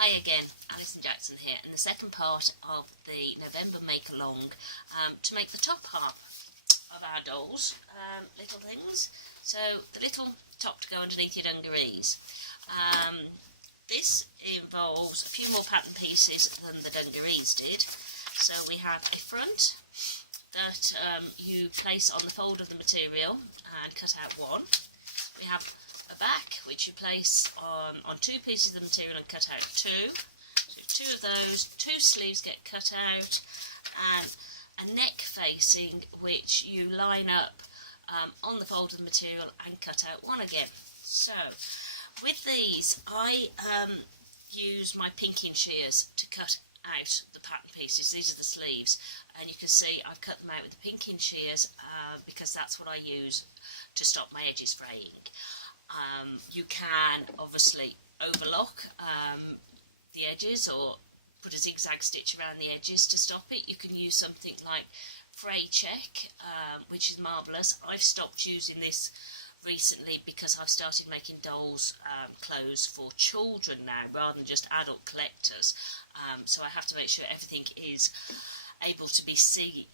Hi again, Alison Jackson here, and the second part of the November make-along to make the top half of our dolls, little things. So the little top to go underneath your dungarees. This involves a few more pattern pieces than the dungarees did. So we have a front that you place on the fold of the material and cut out one. We have a back which you place on two pieces of the material and cut out two. So two of those, two sleeves get cut out, and a neck facing which you line up on the fold of the material and cut out one again. So with these I use my pinking shears to cut out the pattern pieces. These are the sleeves, and you can see I've cut them out with the pinking shears because that's what I use to stop my edges fraying. You can obviously overlock the edges or put a zigzag stitch around the edges to stop it. You can use something like fray check, which is marvellous. I've stopped using this recently because I've started making dolls clothes for children now rather than just adult collectors, so I have to make sure everything is able to be CE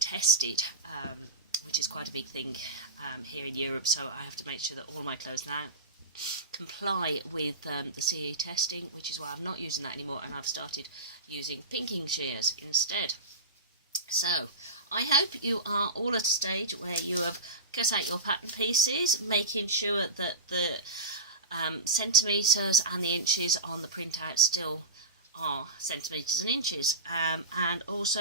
tested, which is quite a big thing here in Europe, so I have to make sure that all my clothes now comply with the CE testing, which is why I'm not using that anymore, and I've started using pinking shears instead. So I hope you are all at a stage where you have cut out your pattern pieces, making sure that the centimetres and the inches on the printout still are centimetres and inches, and also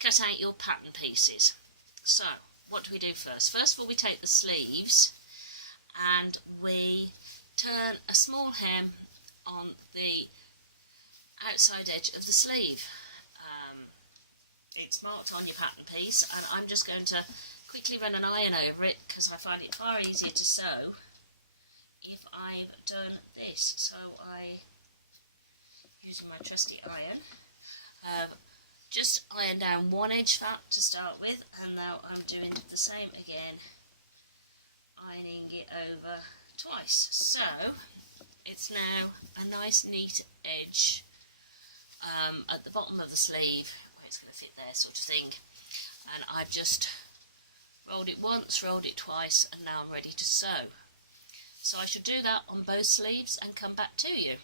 cut out your pattern pieces. So what do we do first? First of all, we take the sleeves and we turn a small hem on the outside edge of the sleeve. It's marked on your pattern piece, and I'm just going to quickly run an iron over it because I find it far easier to sew if I've done this. So using my trusty iron, just iron down one edge fat to start with, and now I'm doing the same again, ironing it over twice. So it's now a nice neat edge at the bottom of the sleeve where it's going to fit there, sort of thing. And I've just rolled it once, rolled it twice, and now I'm ready to sew. So I should do that on both sleeves and come back to you.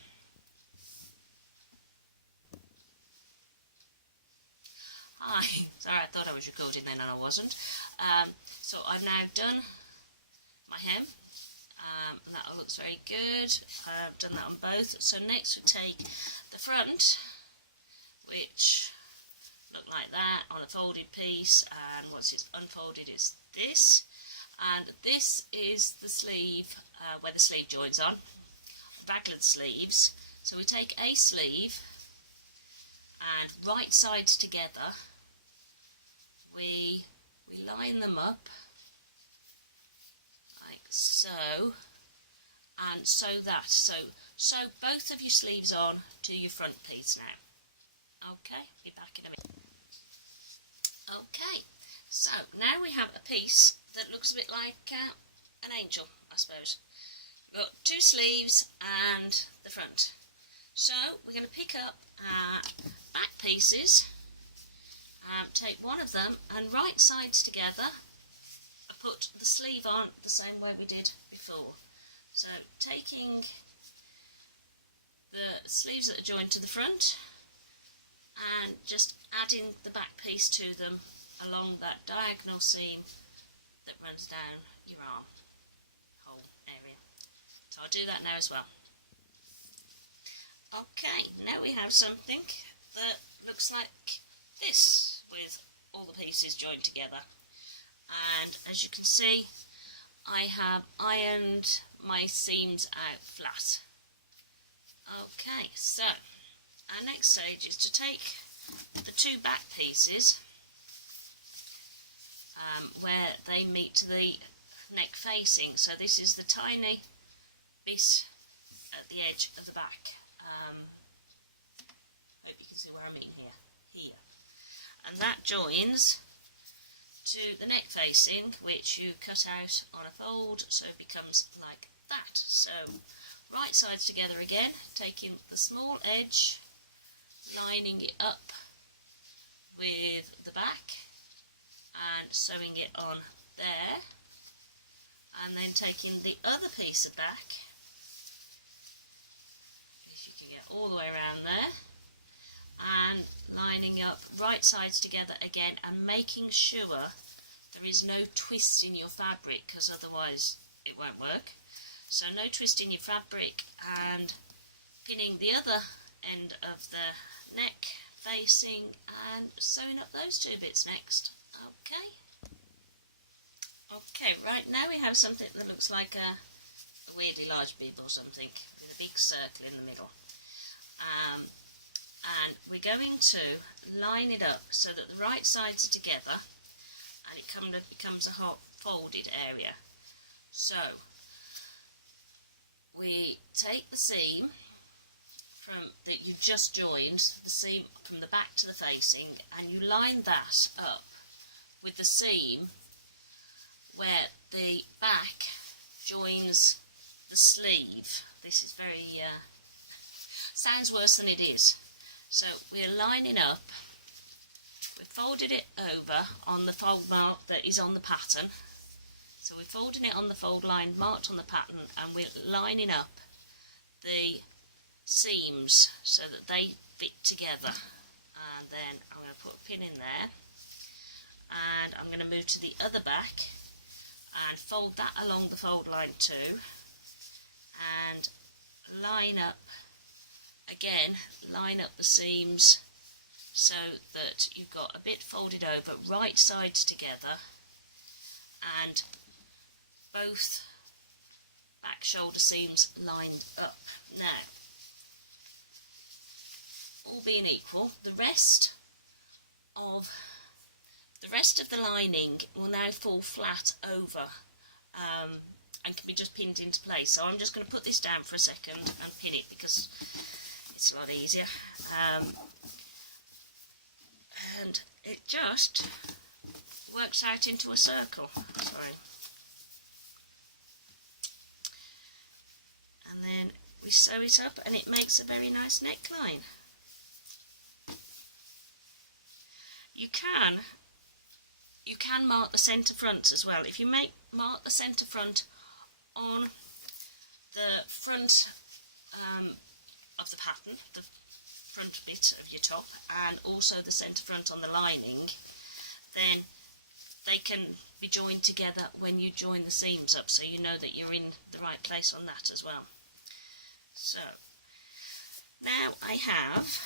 Hi, sorry, I thought I was recording then and I wasn't. So I've now done my hem, and that looks very good. I've done that on both. So next we take the front, which look like that on a folded piece, and once it's unfolded is this, and this is the sleeve where the sleeve joins on, backlit sleeves. So we take a sleeve and right sides together, we line them up like so, and sew that. So sew both of your sleeves on to your front piece now. Okay, be back in a minute. Okay, so now we have a piece that looks a bit like an angel, I suppose. We've got two sleeves and the front. So we're going to pick up our back pieces, take one of them and right sides together, put the sleeve on the same way we did before. So taking the sleeves that are joined to the front and just adding the back piece to them along that diagonal seam that runs down your arm hole area. So I'll do that now as well. Okay, now we have something that looks like this with all the pieces joined together, and as you can see I have ironed my seams out flat. Okay, so our next stage is to take the two back pieces where they meet the neck facing. So this is the tiny bit at the edge of the back. Hope you can see where I mean here. And that joins to the neck facing, which you cut out on a fold so it becomes like that. So right sides together again, taking the small edge, lining it up with the back and sewing it on there, and then taking the other piece of back, if you can get all the way around there, and lining up right sides together again and making sure there is no twist in your fabric, because otherwise it won't work. So no twist in your fabric, and pinning the other end of the neck facing and sewing up those two bits next. Okay, right now we have something that looks like a weirdly large bib or something with a big circle in the middle. And we're going to line it up so that the right sides are together and it kind of becomes a folded area. So we take the seam that you've just joined, the seam from the back to the facing, and you line that up with the seam where the back joins the sleeve. This is very sounds worse than it is. So we're lining up, we've folded it over on the fold mark that is on the pattern. So we're folding it on the fold line marked on the pattern, and we're lining up the seams so that they fit together. And then I'm going to put a pin in there, and I'm going to move to the other back and fold that along the fold line too, and line up again, line up the seams so that you've got a bit folded over, right sides together, and both back shoulder seams lined up. Now, all being equal, the rest of the lining will now fall flat over and can be just pinned into place. So I'm just going to put this down for a second and pin it because it's a lot easier. And it just works out into a circle. Sorry. And then we sew it up and it makes a very nice neckline. You can mark the centre front as well. If you mark the centre front on the front of the pattern, the front bit of your top, and also the centre front on the lining, then they can be joined together when you join the seams up, so you know that you're in the right place on that as well. So now I have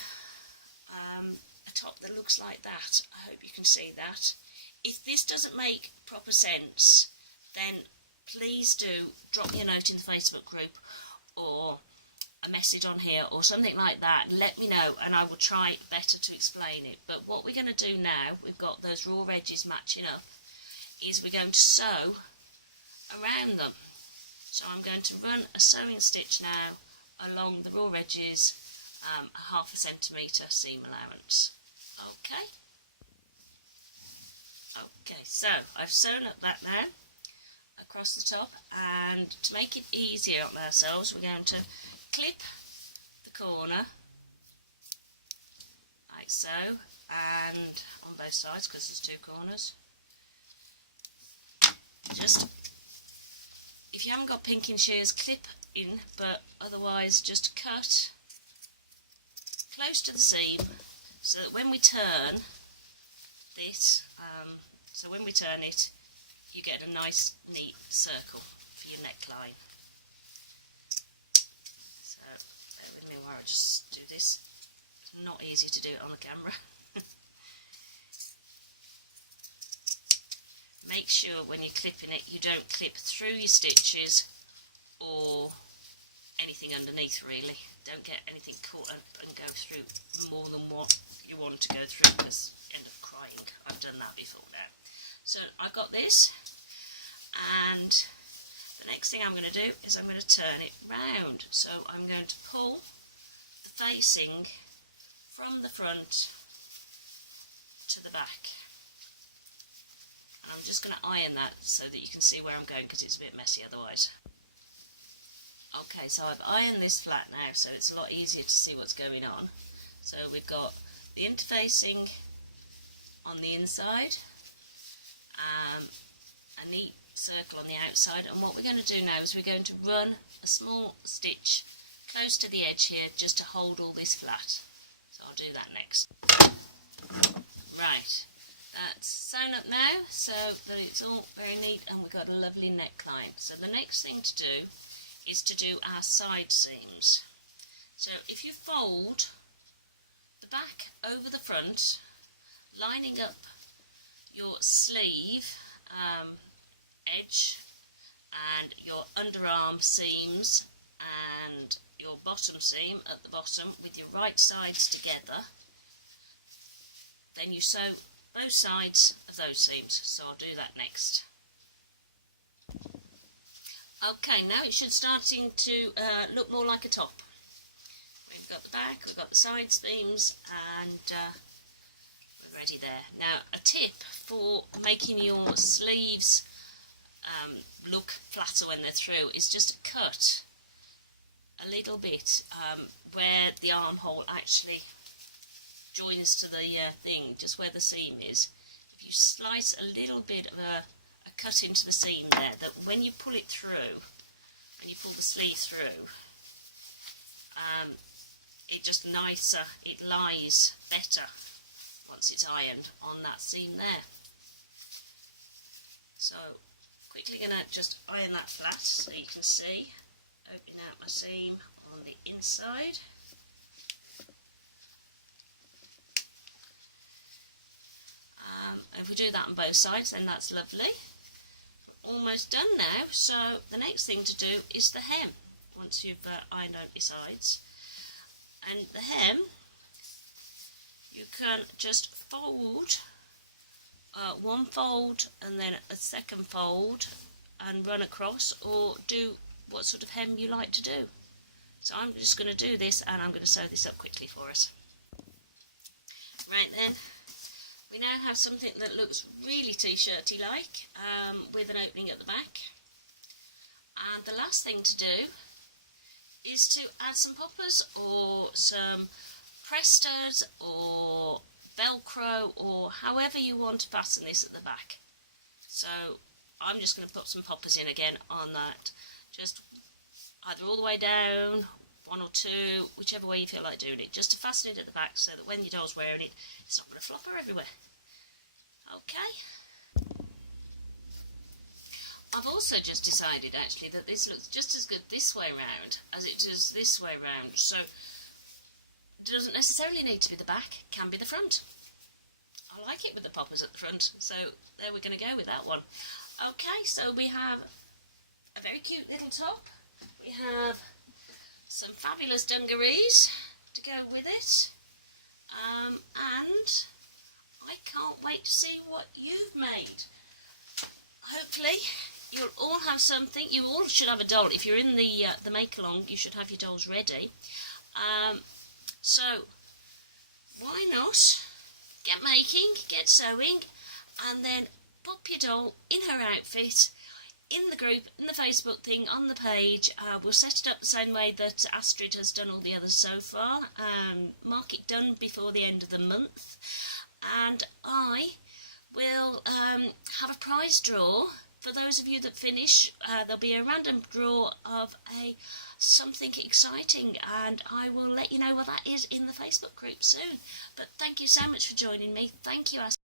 a top that looks like that. I hope you can see that. If this doesn't make proper sense, then please do drop me a note in the Facebook group or a message on here or something like that. Let me know and I will try better to explain it. But what we're going to do now, we've got those raw edges matching up, is we're going to sew around them. So I'm going to run a sewing stitch now along the raw edges, a 1/2 centimetre seam allowance. Okay, so I've sewn up that now across the top, and to make it easier on ourselves, we're going to clip the corner like so, and on both sides because there's two corners. Just, if you haven't got pinking shears, clip in, but otherwise just cut close to the seam so that when we turn this, you get a nice neat circle for your neckline. So bear with me while I just do this. It's not easy to do it on the camera. Make sure when you're clipping it you don't clip through your stitches or anything underneath really. Don't get anything caught up and go through more than what you want to go through, because you end up crying. I've done that before now. So I've got this, and the next thing I'm going to do is I'm going to turn it round. So I'm going to pull the facing from the front to the back. And I'm just going to iron that so that you can see where I'm going, because it's a bit messy otherwise. Okay, so I've ironed this flat now, so it's a lot easier to see what's going on. So we've got the interfacing on the inside, a neat circle on the outside, and what we're going to do now is we're going to run a small stitch close to the edge here just to hold all this flat. So I'll do that next. Right, that's sewn up now so that it's all very neat and we've got a lovely neckline. So the next thing to do is to do our side seams. So if you fold the back over the front, lining up your sleeve edge and your underarm seams and your bottom seam at the bottom with your right sides together, then you sew both sides of those seams. So I'll do that next. Okay, now it should starting to look more like a top. We've got the back, we've got the side seams, and we're ready there. Now, a tip for making your sleeves look flatter when they're through is just to cut a little bit where the armhole actually joins to the thing, just where the seam is. If you slice a little bit of a cut into the seam there, that when you pull it through and you pull the sleeve through, it just nicer, it lies better once it's ironed on that seam there. So quickly going to just iron that flat so you can see, opening out my seam on the inside. If we do that on both sides, then that's lovely. We're almost done now, so the next thing to do is the hem, once you've ironed out your sides. And the hem, you can just fold, one fold and then a second fold and run across, or do what sort of hem you like to do. So I'm just going to do this and I'm going to sew this up quickly for us. Right then, we now have something that looks really t-shirty like, with an opening at the back. And the last thing to do is to add some poppers or some presters or velcro or however you want to fasten this at the back. So I'm just going to put some poppers in again on that, just either all the way down, one or two, whichever way you feel like doing it, just to fasten it at the back so that when your doll's wearing it, it's not going to flopper everywhere. Okay. I've also just decided actually that this looks just as good this way round as it does this way round, so it doesn't necessarily need to be the back, can be the front. I like it with the poppers at the front, so there we're going to go with that one. Okay, so we have a very cute little top, we have some fabulous dungarees to go with it, and I can't wait to see what you've made. Hopefully you'll all have something. You all should have a doll. If you're in the make-along, you should have your dolls ready. So why not get making, get sewing, and then pop your doll in her outfit in the group, in the Facebook thing, on the page. We'll set it up the same way that Astrid has done all the others so far. Mark it done before the end of the month. And I will have a prize draw for those of you that finish. There'll be a random draw of something exciting, and I will let you know what that is in the Facebook group soon. But thank you so much for joining me. Thank you, Astrid.